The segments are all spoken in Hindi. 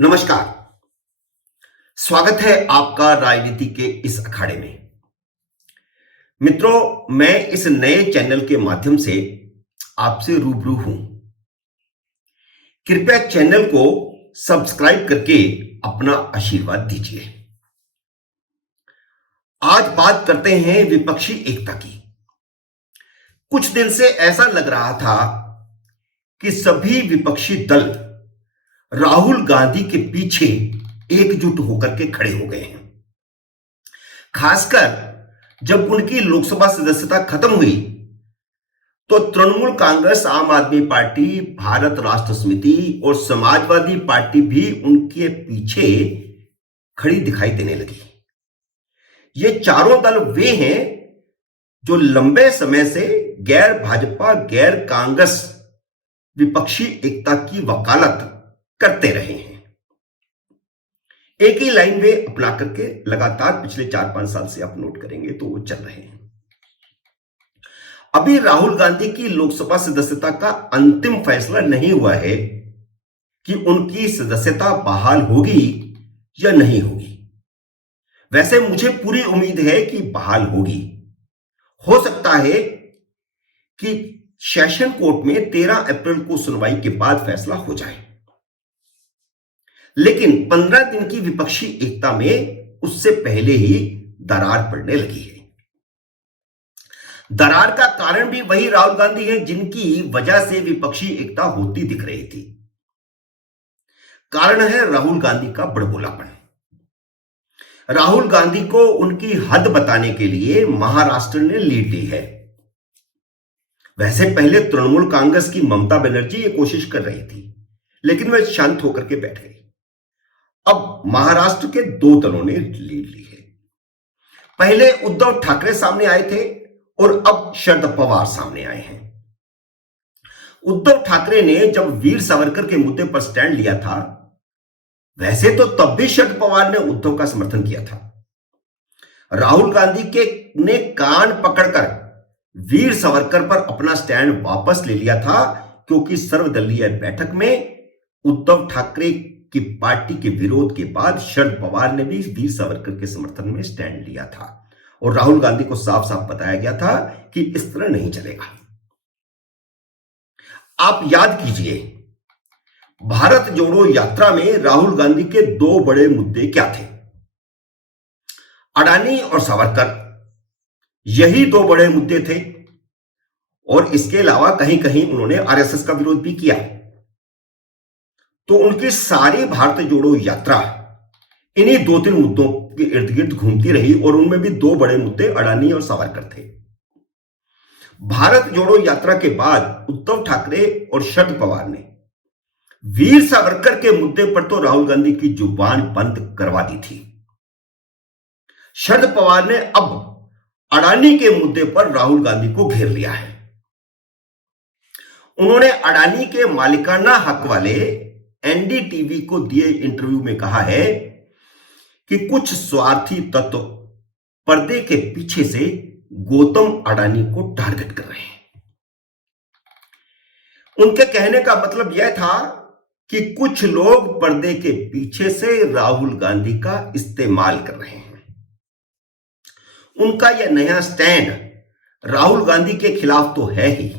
नमस्कार। स्वागत है आपका राजनीति के इस अखाड़े में। मित्रों, मैं इस नए चैनल के माध्यम से आपसे रूबरू हूं। कृपया चैनल को सब्सक्राइब करके अपना आशीर्वाद दीजिए। आज बात करते हैं विपक्षी एकता की। कुछ दिन से ऐसा लग रहा था कि सभी विपक्षी दल राहुल गांधी के पीछे एकजुट होकर के खड़े हो गए हैं। खासकर जब उनकी लोकसभा सदस्यता खत्म हुई तो तृणमूल कांग्रेस, आम आदमी पार्टी, भारत राष्ट्र समिति और समाजवादी पार्टी भी उनके पीछे खड़ी दिखाई देने लगी। ये चारों दल वे हैं जो लंबे समय से गैर भाजपा, गैर कांग्रेस विपक्षी एकता की वकालत करते रहे हैं। एक ही लाइन वे अपना करके लगातार पिछले 4-5 साल से आप नोट करेंगे तो वो चल रहे हैं। अभी राहुल गांधी की लोकसभा सदस्यता का अंतिम फैसला नहीं हुआ है कि उनकी सदस्यता बहाल होगी या नहीं होगी। वैसे मुझे पूरी उम्मीद है कि बहाल होगी। हो सकता है कि सेशन कोर्ट में 13 अप्रैल को सुनवाई के बाद फैसला हो जाए, लेकिन 15 दिन की विपक्षी एकता में उससे पहले ही दरार पड़ने लगी है। दरार का कारण भी वही राहुल गांधी है जिनकी वजह से विपक्षी एकता होती दिख रही थी। कारण है राहुल गांधी का बड़बोलापन। राहुल गांधी को उनकी हद बताने के लिए महाराष्ट्र ने लीड ली है। वैसे पहले तृणमूल कांग्रेस की ममता बनर्जी ये कोशिश कर रही थी, लेकिन वह शांत होकर के बैठ गई। अब महाराष्ट्र के दो दलों ने लीड ली है। पहले उद्धव ठाकरे सामने आए थे और अब शरद पवार सामने आए हैं। उद्धव ठाकरे ने जब वीर सावरकर के मुद्दे पर स्टैंड लिया था, वैसे तो तब भी शरद पवार ने उद्धव का समर्थन किया था। राहुल गांधी के ने कान पकड़कर वीर सावरकर पर अपना स्टैंड वापस ले लिया था, क्योंकि सर्वदलीय बैठक में उद्धव ठाकरे की पार्टी के विरोध के बाद शरद पवार ने भी वीर सावरकर के समर्थन में स्टैंड लिया था और राहुल गांधी को साफ साफ बताया गया था कि इस तरह नहीं चलेगा। आप याद कीजिए, भारत जोड़ो यात्रा में राहुल गांधी के दो बड़े मुद्दे क्या थे? अडानी और सावरकर, यही दो बड़े मुद्दे थे। और इसके अलावा कहीं कहीं उन्होंने आरएसएस का विरोध भी किया। तो उनकी सारी भारत जोड़ो यात्रा इन्हीं 2-3 मुद्दों के इर्द गिर्द घूमती रही और उनमें भी दो बड़े मुद्दे अडानी और सावरकर थे। भारत जोड़ो यात्रा के बाद उद्धव ठाकरे और शरद पवार ने वीर सावरकर के मुद्दे पर तो राहुल गांधी की जुबान बंद करवा दी थी। शरद पवार ने अब अडानी के मुद्दे पर राहुल गांधी को घेर लिया है। उन्होंने अडानी के मालिकाना हक वाले एनडीटीवी को दिए इंटरव्यू में कहा है कि कुछ स्वार्थी तत्व पर्दे के पीछे से गौतम अडानी को टारगेट कर रहे हैं। उनके कहने का मतलब यह था कि कुछ लोग पर्दे के पीछे से राहुल गांधी का इस्तेमाल कर रहे हैं। उनका यह नया स्टैंड राहुल गांधी के खिलाफ तो है ही,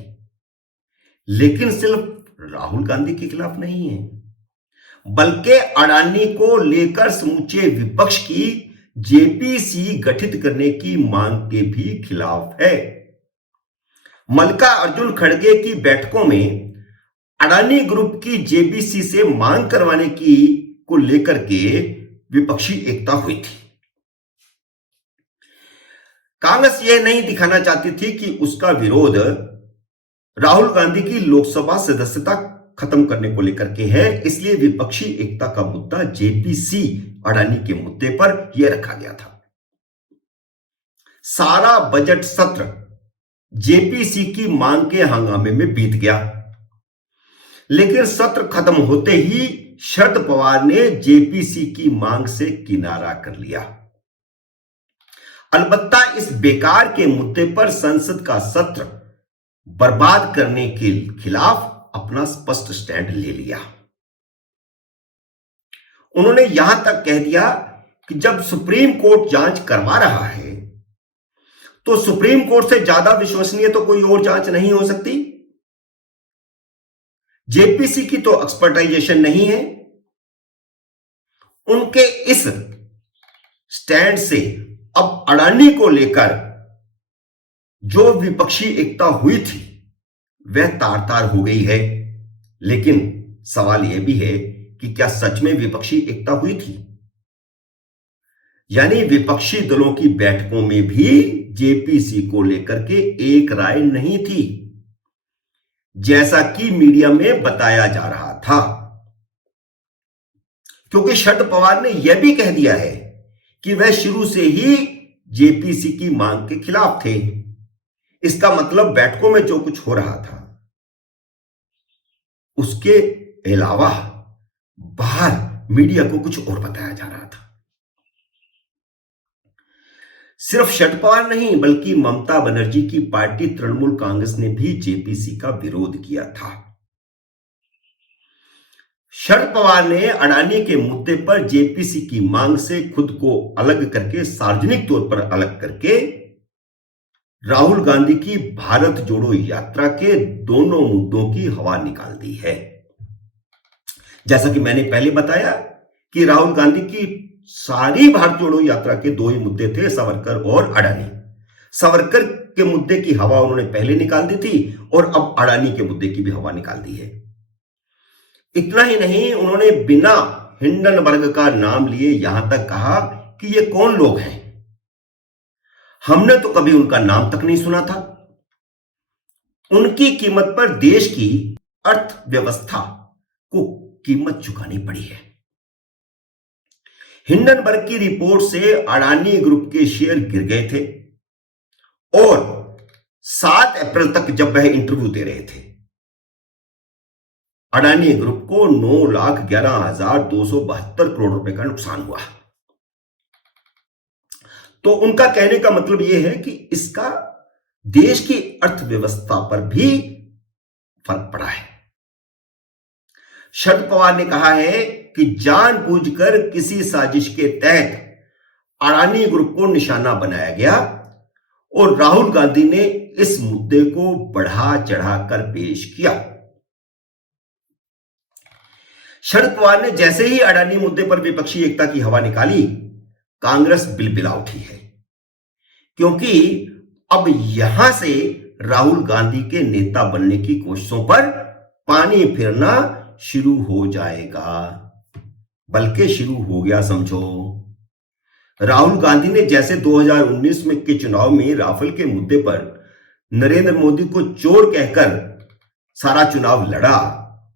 लेकिन सिर्फ राहुल गांधी के खिलाफ नहीं है, बल्कि अडानी को लेकर समूचे विपक्ष की जेपीसी गठित करने की मांग के भी खिलाफ है। मल्लिकार्जुन खड़गे की बैठकों में अडानी ग्रुप की जेपीसी से मांग करवाने की को लेकर के विपक्षी एकता हुई थी। कांग्रेस यह नहीं दिखाना चाहती थी कि उसका विरोध राहुल गांधी की लोकसभा सदस्यता खत्म करने को लेकर के है, इसलिए विपक्षी एकता का मुद्दा जेपीसी अडानी के मुद्दे पर यह रखा गया था। सारा बजट सत्र जेपीसी की मांग के हंगामे में बीत गया, लेकिन सत्र खत्म होते ही शरद पवार ने जेपीसी की मांग से किनारा कर लिया। अलबत्ता इस बेकार के मुद्दे पर संसद का सत्र बर्बाद करने के खिलाफ अपना स्पष्ट स्टैंड ले लिया। उन्होंने यहां तक कह दिया कि जब सुप्रीम कोर्ट जांच करवा रहा है तो सुप्रीम कोर्ट से ज्यादा विश्वसनीय तो कोई और जांच नहीं हो सकती। जेपीसी की तो एक्सपर्टाइजेशन नहीं है। उनके इस स्टैंड से अब अडानी को लेकर जो विपक्षी एकता हुई थी वह तार तार हो गई है। लेकिन सवाल यह भी है कि क्या सच में विपक्षी एकता हुई थी? यानी विपक्षी दलों की बैठकों में भी जेपीसी को लेकर के एक राय नहीं थी, जैसा कि मीडिया में बताया जा रहा था। क्योंकि शरद पवार ने यह भी कह दिया है कि वह शुरू से ही जेपीसी की मांग के खिलाफ थे। इसका मतलब बैठकों में जो कुछ हो रहा था उसके अलावा बाहर मीडिया को कुछ और बताया जा रहा था। सिर्फ शरद पवार नहीं बल्कि ममता बनर्जी की पार्टी तृणमूल कांग्रेस ने भी जेपीसी का विरोध किया था। शरद पवार ने अडानी के मुद्दे पर जेपीसी की मांग से खुद को अलग करके, सार्वजनिक तौर पर अलग करके, राहुल गांधी की भारत जोड़ो यात्रा के दोनों मुद्दों की हवा निकाल दी है। जैसा कि मैंने पहले बताया कि राहुल गांधी की सारी भारत जोड़ो यात्रा के दो ही मुद्दे थे, सावरकर और अडानी। सावरकर के मुद्दे की हवा उन्होंने पहले निकाल दी थी और अब अडानी के मुद्दे की भी हवा निकाल दी है। इतना ही नहीं, उन्होंने बिना हिंडनबर्ग का नाम लिए यहां तक कहा कि ये कौन लोग हैं, हमने तो कभी उनका नाम तक नहीं सुना था। उनकी कीमत पर देश की अर्थव्यवस्था को कीमत चुकानी पड़ी है। हिंडनबर्ग की रिपोर्ट से अडानी ग्रुप के शेयर गिर गए थे और 7 अप्रैल तक जब वह इंटरव्यू दे रहे थे, अडानी ग्रुप को 9,11,272 करोड़ रुपए का नुकसान हुआ। तो उनका कहने का मतलब यह है कि इसका देश की अर्थव्यवस्था पर भी फर्क पड़ा है। शरद पवार ने कहा है कि जानबूझकर किसी साजिश के तहत अडानी ग्रुप को निशाना बनाया गया और राहुल गांधी ने इस मुद्दे को बढ़ा चढ़ाकर पेश किया। शरद पवार ने जैसे ही अडानी मुद्दे पर विपक्षी एकता की हवा निकाली, कांग्रेस बिलबिला उठी है, क्योंकि अब यहां से राहुल गांधी के नेता बनने की कोशिशों पर पानी फिरना शुरू हो जाएगा, बल्कि शुरू हो गया समझो। राहुल गांधी ने जैसे 2019 में के चुनाव में राफेल के मुद्दे पर नरेंद्र मोदी को चोर कहकर सारा चुनाव लड़ा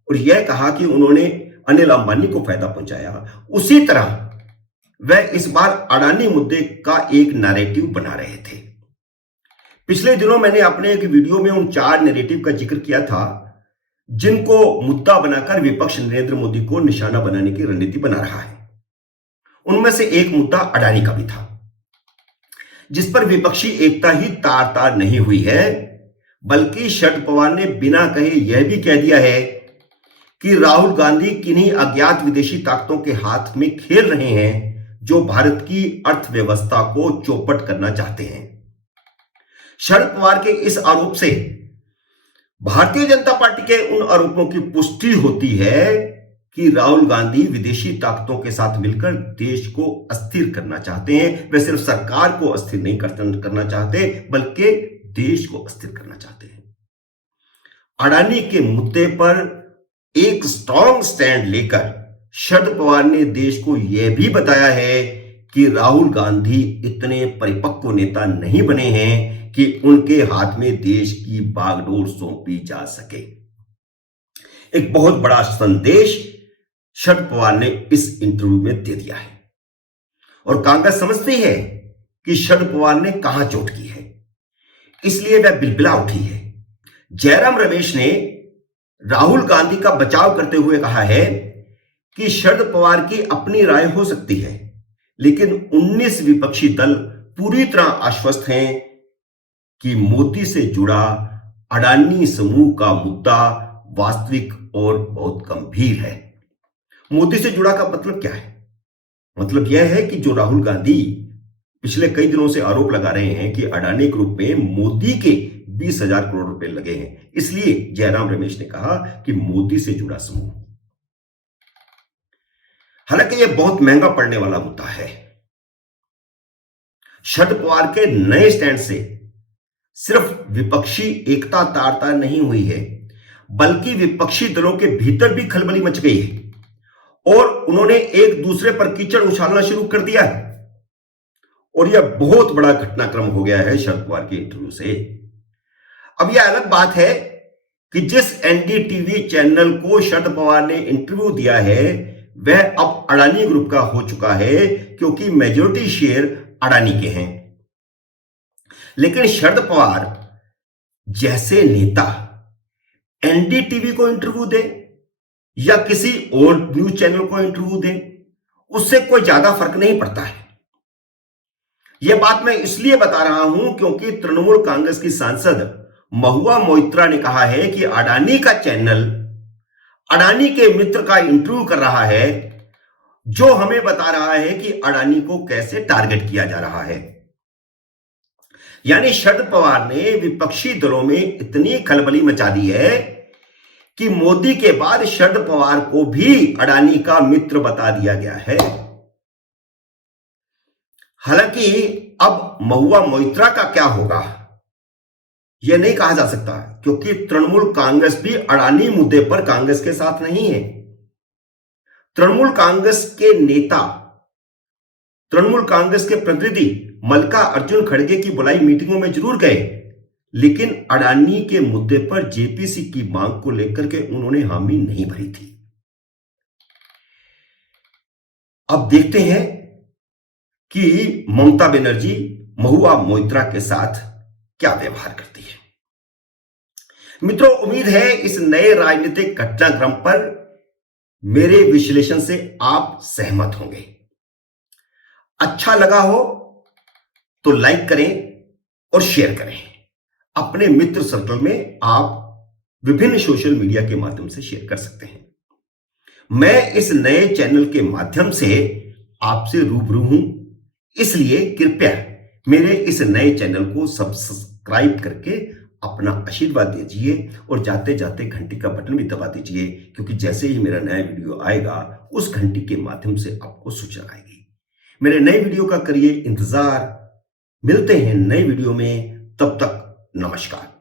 और यह कहा कि उन्होंने अनिल अंबानी को फायदा पहुंचाया, उसी तरह वह इस बार अडानी मुद्दे का एक नैरेटिव बना रहे थे। पिछले दिनों मैंने अपने एक वीडियो में उन 4 नैरेटिव का जिक्र किया था जिनको मुद्दा बनाकर विपक्ष नरेंद्र मोदी को निशाना बनाने की रणनीति बना रहा है। उनमें से एक मुद्दा अडानी का भी था, जिस पर विपक्षी एकता ही तार तार नहीं हुई है, बल्कि शरद पवार ने बिना कहे यह भी कह दिया है कि राहुल गांधी किन्हीं अज्ञात विदेशी ताकतों के हाथ में खेल रहे हैं जो भारत की अर्थव्यवस्था को चौपट करना चाहते हैं। शरद पवार के इस आरोप से भारतीय जनता पार्टी के उन आरोपों की पुष्टि होती है कि राहुल गांधी विदेशी ताकतों के साथ मिलकर देश को अस्थिर करना चाहते हैं। वे सिर्फ सरकार को अस्थिर नहीं करना चाहते, बल्कि देश को अस्थिर करना चाहते हैं। अडानी के मुद्दे पर एक स्ट्रॉन्ग स्टैंड लेकर शरद पवार ने देश को यह भी बताया है कि राहुल गांधी इतने परिपक्व नेता नहीं बने हैं कि उनके हाथ में देश की बागडोर सौंपी जा सके। एक बहुत बड़ा संदेश शरद पवार ने इस इंटरव्यू में दे दिया है और कांग्रेस समझती है कि शरद पवार ने कहां चोट की है, इसलिए वह बिलबिला उठी है। जयराम रमेश ने राहुल गांधी का बचाव करते हुए कहा है कि शरद पवार की अपनी राय हो सकती है, लेकिन 19 विपक्षी दल पूरी तरह आश्वस्त हैं कि मोदी से जुड़ा अडानी समूह का मुद्दा वास्तविक और बहुत गंभीर है मोदी से जुड़ा का मतलब क्या है? मतलब यह है कि जो राहुल गांधी पिछले कई दिनों से आरोप लगा रहे हैं कि अडानी ग्रुप में मोदी के 20,000 करोड़ रुपए लगे हैं, इसलिए जयराम रमेश ने कहा कि मोदी से जुड़ा समूह। हालांकि यह बहुत महंगा पड़ने वाला मुद्दा है। शरद पवार के नए स्टैंड से सिर्फ विपक्षी एकता तारता नहीं हुई है, बल्कि विपक्षी दलों के भीतर भी खलबली मच गई है और उन्होंने एक दूसरे पर कीचड़ उछालना शुरू कर दिया है। और यह बहुत बड़ा घटनाक्रम हो गया है शरद पवार के इंटरव्यू से। अब यह अलग बात है कि जिस एनडीटीवी चैनल को शरद पवार ने इंटरव्यू दिया है वह अब अडानी ग्रुप का हो चुका है, क्योंकि मेजॉरिटी शेयर अडानी के हैं। लेकिन शरद पवार जैसे नेता एनडीटीवी को इंटरव्यू दे या किसी और न्यूज चैनल को इंटरव्यू दे, उससे कोई ज्यादा फर्क नहीं पड़ता है। यह बात मैं इसलिए बता रहा हूं क्योंकि तृणमूल कांग्रेस की सांसद महुआ मोइत्रा ने कहा है कि अडानी का चैनल अडानी के मित्र का इंटरव्यू कर रहा है, जो हमें बता रहा है कि अडानी को कैसे टारगेट किया जा रहा है। यानी शरद पवार ने विपक्षी दलों में इतनी खलबली मचा दी है कि मोदी के बाद शरद पवार को भी अडानी का मित्र बता दिया गया है। हालांकि अब महुआ मोइत्रा का क्या होगा यह नहीं कहा जा सकता, क्योंकि तृणमूल कांग्रेस भी अडानी मुद्दे पर कांग्रेस के साथ नहीं है। तृणमूल कांग्रेस के नेता, तृणमूल कांग्रेस के प्रतिनिधि मल्लिका अर्जुन खड़गे की बुलाई मीटिंगों में जरूर गए, लेकिन अडानी के मुद्दे पर जेपीसी की मांग को लेकर के उन्होंने हामी नहीं भरी थी। अब देखते हैं कि ममता बनर्जी महुआ मोइत्रा के साथ क्या व्यवहार करती है। मित्रों, उम्मीद है इस नए राजनीतिक घटनाक्रम पर मेरे विश्लेषण से आप सहमत होंगे। अच्छा लगा हो तो लाइक करें और शेयर करें। अपने मित्र सर्कल में आप विभिन्न सोशल मीडिया के माध्यम से शेयर कर सकते हैं। मैं इस नए चैनल के माध्यम से आपसे रूबरू हूं, इसलिए कृपया मेरे इस नए चैनल को सब्सक्राइब करके अपना आशीर्वाद दीजिए और जाते जाते घंटी का बटन भी दबा दीजिए, क्योंकि जैसे ही मेरा नया वीडियो आएगा उस घंटी के माध्यम से आपको सूचना आएगी। मेरे नए वीडियो का करिए इंतजार। मिलते हैं नए वीडियो में, तब तक नमस्कार।